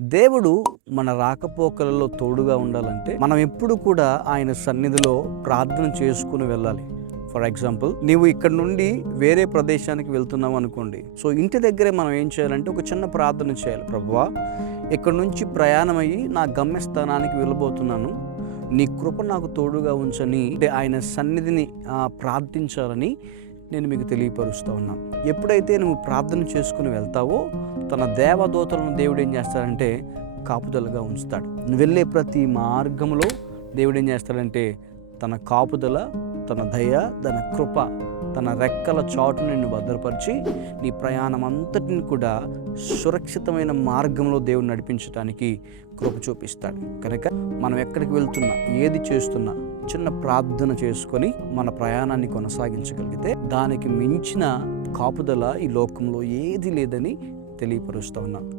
దేవుడు మన రాకపోకలలో తోడుగా ఉండాలంటే మనం ఎప్పుడు కూడా ఆయన సన్నిధిలో ప్రార్థన చేసుకుని వెళ్ళాలి. ఫర్ ఎగ్జాంపుల్ నీవు ఇక్కడ నుండి వేరే ప్రదేశానికి వెళ్తున్నావు అనుకోండి. సో ఇంటి దగ్గరే మనం ఏం చేయాలంటే ఒక చిన్న ప్రార్థన చేయాలి. ప్రభువా ఇక్కడ నుంచి ప్రయాణం అయ్యి నా గమ్యస్థానానికి వెళ్ళబోతున్నాను. నీ కృప నాకు తోడుగా ఉంచని అంటే ఆయన సన్నిధిని ప్రార్థించాలని నేను మీకు తెలియపరుస్తూ ఉన్నాను. ఎప్పుడైతే నువ్వు ప్రార్థన చేసుకుని వెళ్తావో తన దేవదూతలను దేవుడు ఏం చేస్తాడంటే కాపుదలగా ఉంచుతాడు. నువ్వు వెళ్ళే ప్రతి మార్గంలో దేవుడు ఏం చేస్తాడంటే తన కాపుదల తన దయ తన కృప తన రెక్కల చాటు నిన్ను భద్రపరిచి నీ ప్రయాణం అంతటిని కూడా సురక్షితమైన మార్గంలో దేవుడు నడిపించడానికి కృప చూపిస్తాడు. కనుక మనం ఎక్కడికి వెళ్తున్నా ఏది చేస్తున్నా చిన్న ప్రార్థన చేసుకొని మన ప్రయాణాన్ని కొనసాగించగలిగితే దానికి మించిన కాపుదల ఈ లోకంలో ఏది లేదని తెలియపరుస్తూ ఉన్నాను